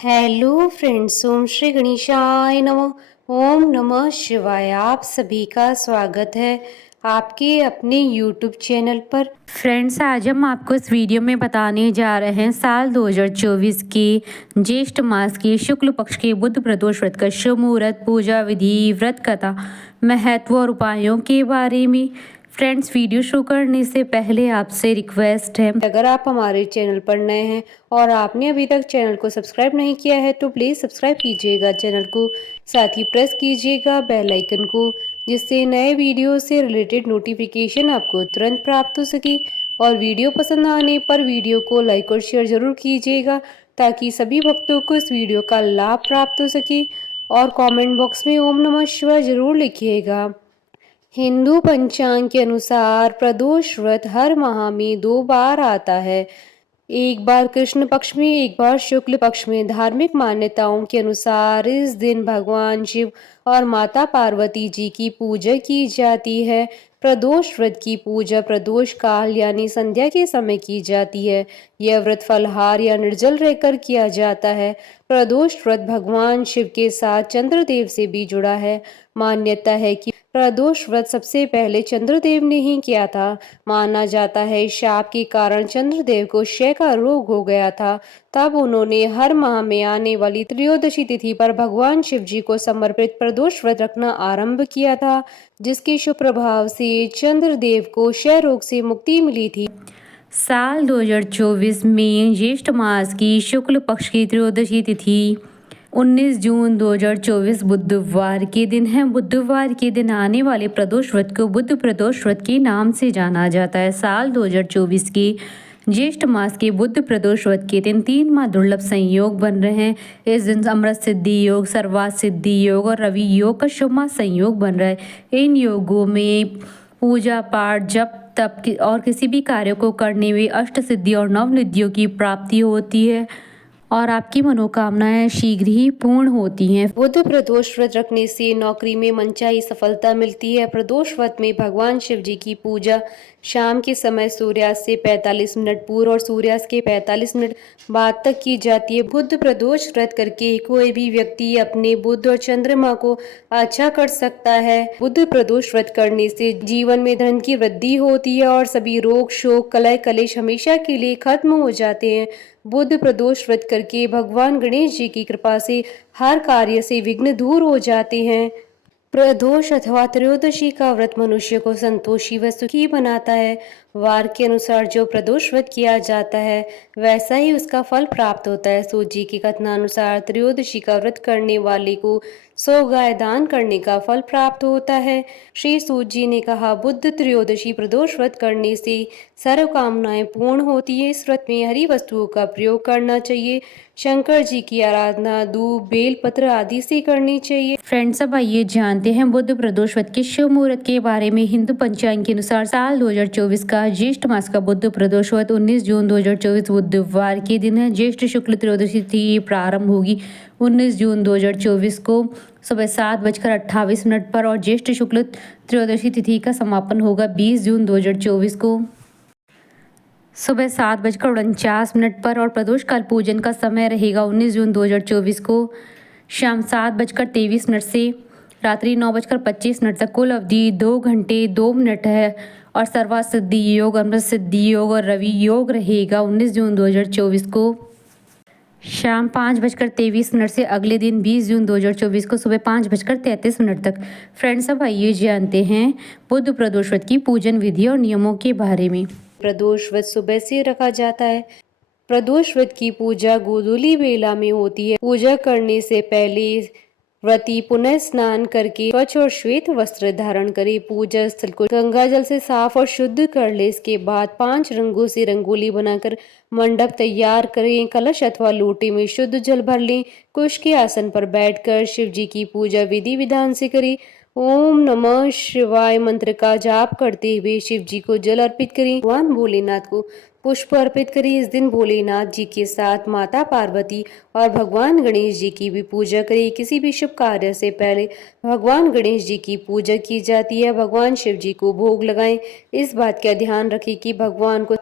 Hello friends, ओम श्री गणेशाय नमः। ओम नमः शिवाय। आप सभी का स्वागत है आपके अपने यूट्यूब चैनल पर। फ्रेंड्स, आज हम आपको इस वीडियो में बताने जा रहे हैं साल 2024 के ज्येष्ठ मास के शुक्ल पक्ष के बुध प्रदोष व्रत का शुभ मुहूर्त, पूजा विधि, व्रत कथा, महत्व और उपायों के बारे में। फ्रेंड्स, वीडियो शुरू करने से पहले आपसे रिक्वेस्ट है, अगर आप हमारे चैनल पर नए हैं और आपने अभी तक चैनल को सब्सक्राइब नहीं किया है तो प्लीज़ सब्सक्राइब कीजिएगा चैनल को, साथ ही प्रेस कीजिएगा बेल आइकन को, जिससे नए वीडियो से रिलेटेड नोटिफिकेशन आपको तुरंत प्राप्त हो सके। और वीडियो पसंद आने पर वीडियो को लाइक और शेयर ज़रूर कीजिएगा ताकि सभी भक्तों को इस वीडियो का लाभ प्राप्त हो सके। और कमेंट बॉक्स में ओम नमः शिवाय ज़रूर लिखिएगा। हिंदू पंचांग के अनुसार प्रदोष व्रत हर माह में 2 बार आता है, एक बार कृष्ण पक्ष में, एक बार शुक्ल पक्ष में। धार्मिक मान्यताओं के अनुसार इस दिन भगवान शिव और माता पार्वती जी की पूजा की जाती है। प्रदोष व्रत की पूजा प्रदोष काल यानी संध्या के समय की जाती है। यह व्रत फलाहार या निर्जल रहकर किया जाता है। प्रदोष व्रत भगवान शिव के साथ चंद्रदेव से भी जुड़ा है। मान्यता है कि प्रदोष व्रत सबसे पहले चंद्रदेव ने ही किया था। माना जाता है शाप के कारण चंद्रदेव को क्षय का रोग हो गया था। तब उन्होंने हर माह में आने वाली त्रयोदशी तिथि पर भगवान शिव जी को समर्पित प्रदोष व्रत रखना आरंभ किया था, जिसके शुभ प्रभाव से चंद्रदेव को क्षय रोग से मुक्ति मिली थी। साल 2024 में ज्येष्ठ मास की शुक्ल पक्ष की त्रयोदशी तिथि 19 जून 2024 बुधवार के दिन है। बुधवार के दिन आने वाले प्रदोष व्रत को बुध प्रदोष व्रत के नाम से जाना जाता है। साल 2024 के ज्येष्ठ मास के बुध प्रदोष व्रत के दिन 3 माह दुर्लभ संयोग बन रहे हैं। इस दिन अमृत सिद्धि योग, सर्वात सिद्धि योग और रवि योग का शुभ माह संयोग बन रहा है। इन योगों में पूजा पाठ, जप तप और किसी भी कार्य को करने में अष्ट सिद्धि और नव निधियों की प्राप्ति होती है और आपकी मनोकामनाएं शीघ्र ही पूर्ण होती हैं। बुध प्रदोष व्रत रखने से नौकरी में मनचाही सफलता मिलती है। प्रदोष व्रत में भगवान शिव जी की पूजा शाम के समय सूर्यास्त से 45 मिनट पूर्व और सूर्यास्त के 45 मिनट बाद तक की जाती है। बुध प्रदोष व्रत करके कोई भी व्यक्ति अपने बुध और चंद्रमा को अच्छा कर सकता है। बुध प्रदोष व्रत करने से जीवन में धन की वृद्धि होती है और सभी रोग, शोक, कलह, कलेश हमेशा के लिए खत्म हो जाते हैं। बुध प्रदोष व्रत करके भगवान गणेश जी की कृपा से हर कार्य से विघ्न दूर हो जाते हैं। प्रदोष अथवा त्रयोदशी का व्रत मनुष्य को संतोषी व सुखी बनाता है। वार के अनुसार जो प्रदोष व्रत किया जाता है वैसा ही उसका फल प्राप्त होता है। सूत जी के कथनानुसार त्रयोदशी का व्रत करने वाले को 100 गाय दान करने का फल प्राप्त होता है। श्री सूत जी ने कहा, बुध त्रयोदशी प्रदोष व्रत करने से सर्व कामनाएं पूर्ण होती है। इस व्रत में हरी वस्तुओं का प्रयोग करना चाहिए। शंकर जी की आराधना दूब, बेल पत्र आदि से करनी चाहिए। फ्रेंड्स, अब आइए जानते हैं बुध प्रदोष व्रत के शुभ मुहूर्त के बारे में। हिंदू पंचांग के अनुसार साल 2024 का ज्येष्ठ मास का बुध प्रदोष व्रत 19 जून 2024 बुधवार के दिन है। ज्येष्ठ शुक्ल त्रयोदशी तिथि प्रारंभ होगी 19 जून 2024 को सुबह 7:28 पर और ज्येष्ठ शुक्ल त्रयोदशी तिथि का समापन होगा 20 जून 2024 को सुबह 7:49 पर और प्रदोष काल पूजन का समय रहेगा 19 जून 2024 को शाम 7:23 से रात्रि 9:25 तक। कुल अवधि 2 घंटे 2 मिनट है और सर्वात सिद्धि योग, अमृत सिद्धि योग और रवि योग रहेगा 19 जून 2024 को शाम 5:23 से अगले दिन 20 जून 2024 को सुबह 5:33 तक। फ्रेंड्स, अब आइए जानते हैं बुध प्रदोष व्रत की पूजन विधि और नियमों के बारे में। प्रदोष व्रत सुबह से रखा जाता है। प्रदोष व्रत की पूजा गोधूली बेला में होती है। पूजा करने से पहले व्रती पुनः स्नान करके स्वच्छ और श्वेत वस्त्र धारण करे। पूजा स्थल को गंगा जल से साफ और शुद्ध कर ले। इसके बाद 5 रंगों से रंगोली बनाकर मंडप तैयार करें। कलश अथवा लोटे में शुद्ध जल भर लें। कुश के आसन पर बैठकर शिव जी की पूजा विधि विधान से करें। ओम नमः शिवाय मंत्र का जाप करते हुए शिव जी को जल अर्पित करें। भगवान भोलेनाथ को पुष्प अर्पित करें। इस दिन भोलेनाथ जी के साथ माता पार्वती और भगवान गणेश जी की भी पूजा करें। किसी भी शुभ कार्य से पहले भगवान गणेश जी की पूजा की जाती है। भगवान शिव जी को भोग लगाएं। इस बात का ध्यान रखें कि भगवान को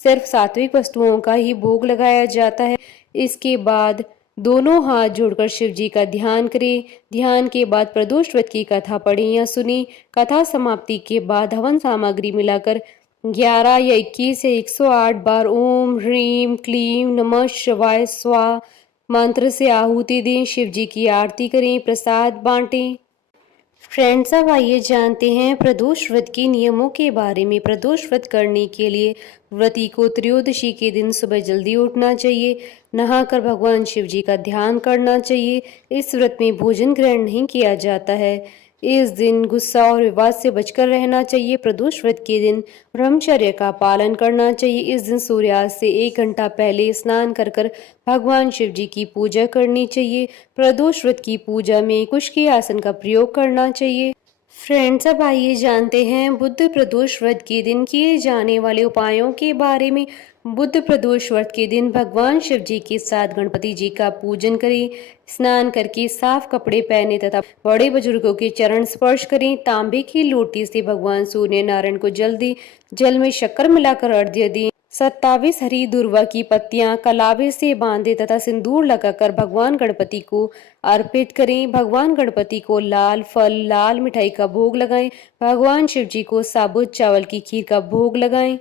सिर्फ सात्विक वस्तुओं का ही भोग लगाया जाता है। इसके बाद दोनों हाथ जोड़कर शिव जी का ध्यान करें। ध्यान के बाद प्रदोष व्रत की कथा पढ़ें या सुनी। कथा समाप्ति के बाद हवन सामग्री मिलाकर 11 या 21 या 108 बार ओम ह्रीम क्लीम नमः शिवाय स्वाहा मंत्र से आहुति दें। शिव जी की आरती करें, प्रसाद बांटें। फ्रेंड्स, अब आइए जानते हैं प्रदोष व्रत के नियमों के बारे में। प्रदोष व्रत करने के लिए व्रती को त्रयोदशी के दिन सुबह जल्दी उठना चाहिए, नहाकर भगवान शिव जी का ध्यान करना चाहिए। इस व्रत में भोजन ग्रहण नहीं किया जाता है। इस दिन गुस्सा और विवाद से बचकर रहना चाहिए। प्रदोष व्रत के दिन ब्रह्मचर्य का पालन करना चाहिए। इस दिन सूर्यास्त से 1 घंटा पहले स्नान कर भगवान शिव जी की पूजा करनी चाहिए। प्रदोष व्रत की पूजा में कुश के आसन का प्रयोग करना चाहिए। फ्रेंड्स, अब आइए जानते हैं बुध प्रदोष व्रत के दिन किए जाने वाले उपायों के बारे में। बुध प्रदोष व्रत के दिन भगवान शिव जी के साथ गणपति जी का पूजन करें। स्नान करके साफ कपड़े पहने तथा बड़े बुजुर्गों के चरण स्पर्श करें। तांबे की लोटी से भगवान सूर्य नारायण को जल में शक्कर मिलाकर अर्घ्य दें। 27 हरी दुर्वा की पत्तियां कलावे से बांधे तथा सिंदूर लगाकर भगवान गणपति को अर्पित करें। भगवान गणपति को लाल फल, लाल मिठाई का भोग लगाएं। भगवान शिव जी को साबुत चावल की खीर का भोग लगाएं।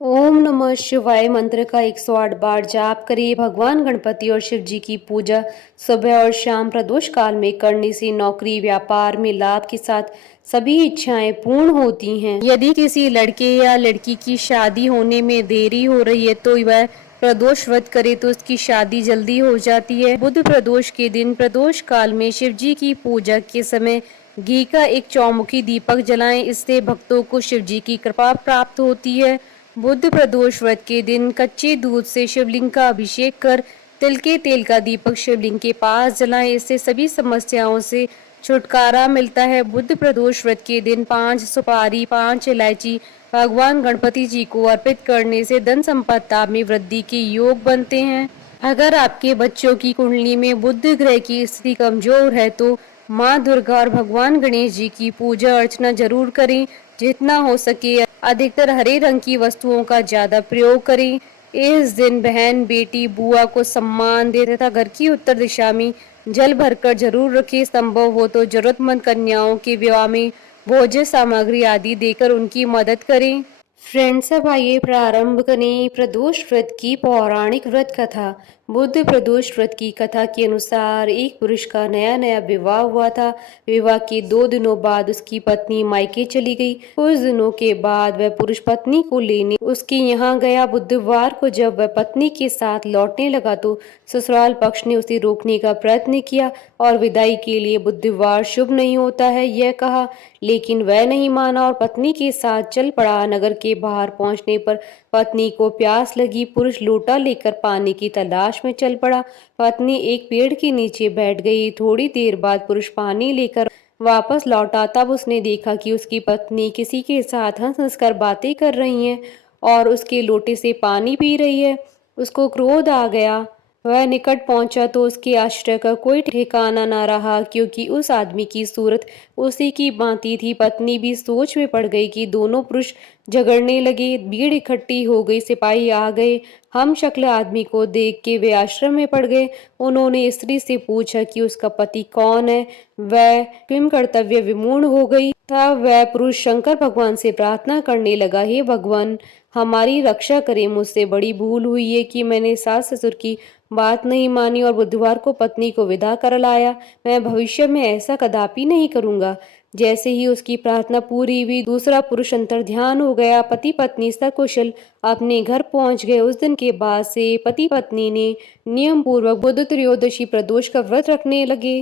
ओम नमः शिवाय मंत्र का 108 बार जाप करिए। भगवान गणपति और शिव जी की पूजा सुबह और शाम प्रदोष काल में करने से नौकरी व्यापार में लाभ के साथ सभी इच्छाएं पूर्ण होती हैं। यदि किसी लड़के या लड़की की शादी होने में देरी हो रही है तो वह प्रदोष व्रत करे तो उसकी शादी जल्दी हो जाती है। बुध प्रदोष के दिन प्रदोष काल में शिव जी की पूजा के समय घी का एक चौमुखी दीपक जलाएं। इससे भक्तों को शिव जी की कृपा प्राप्त होती है। बुध प्रदोष व्रत के दिन कच्चे दूध से शिवलिंग का अभिषेक कर तिल के तेल का दीपक शिवलिंग के पास जलाएं। इससे सभी समस्याओं से छुटकारा मिलता है। बुध प्रदोष व्रत के दिन 5 सुपारी 5 इलायची भगवान गणपति जी को अर्पित करने से धन संपदा में वृद्धि के योग बनते हैं। अगर आपके बच्चों की कुंडली में बुध ग्रह की स्थिति कमजोर है तो माँ दुर्गा और भगवान गणेश जी की पूजा अर्चना जरूर करें। जितना हो सके अधिकतर हरे रंग की वस्तुओं का ज्यादा प्रयोग करें। इस दिन बहन, बेटी, बुआ को सम्मान दे तथा घर की उत्तर दिशा में जल भरकर जरूर रखें। संभव हो तो जरूरतमंद कन्याओं के विवाह में भोज्य सामग्री आदि देकर उनकी मदद करें। फ्रेंड्स, अब आइए प्रारंभ करें प्रदोष व्रत की पौराणिक व्रत कथा। बुध प्रदोष व्रत की कथा के अनुसार एक पुरुष का नया नया विवाह हुआ था। विवाह के 2 दिनों बाद उसकी पत्नी मायके चली गई। कुछ दिनों के बाद वह पुरुष पत्नी को लेने उसके यहाँ गया। बुधवार को जब वह पत्नी के साथ लौटने लगा तो ससुराल पक्ष ने उसे रोकने का प्रयत्न किया और विदाई के लिए बुधवार शुभ नहीं होता है यह कहा, लेकिन वह नहीं माना और पत्नी के साथ चल पड़ा। नगर के बाहर पहुंचने पर पत्नी को प्यास लगी। पुरुष लोटा लेकर पानी की तलाश में चल पड़ा। पत्नी एक पेड़ के नीचे बैठ गई। थोड़ी देर बाद पुरुष पानी लेकर वापस लौटा। तब उसने देखा कि उसकी पत्नी किसी के साथ हंस हंस कर बातें कर रही है और उसके लोटे से पानी पी रही है। उसको क्रोध आ गया। वह निकट पहुंचा तो उसके आश्चर्य का कोई ठिकाना न रहा, क्योंकि उस आदमी की सूरत उसी की भांति थी। पत्नी भी सोच में पड़ गई कि दोनों पुरुष झगड़ने लगे। भीड़ इकट्ठी हो गई। सिपाही आ गए। हम शक्ल आदमी को देख के वे आश्रम में पड़ गए। उन्होंने स्त्री से पूछा कि उसका पति कौन है। वह किम कर्तव्य विमूढ़ हो गई। तब वह पुरुष शंकर भगवान से प्रार्थना करने लगा, हे भगवान, हमारी रक्षा करें। मुझसे बड़ी भूल हुई है कि मैंने सास ससुर की बात नहीं मानी और बुधवार को पत्नी को विदा कर लाया। मैं भविष्य में ऐसा कदापि नहीं करूंगा। जैसे ही उसकी प्रार्थना पूरी हुई दूसरा पुरुष अंतर ध्यान हो गया। पति पत्नी सकुशल अपने घर पहुंच गए। उस दिन के बाद से पति पत्नी ने नियम पूर्वक बुध त्रयोदशी प्रदोष का व्रत रखने लगे।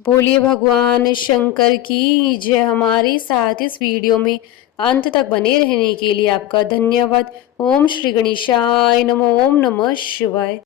बोलिए भगवान शंकर की जय। हमारे साथ इस वीडियो में अंत तक बने रहने के लिए आपका धन्यवाद। ओम श्री गणेशाय नमः। ओम नमः शिवाय।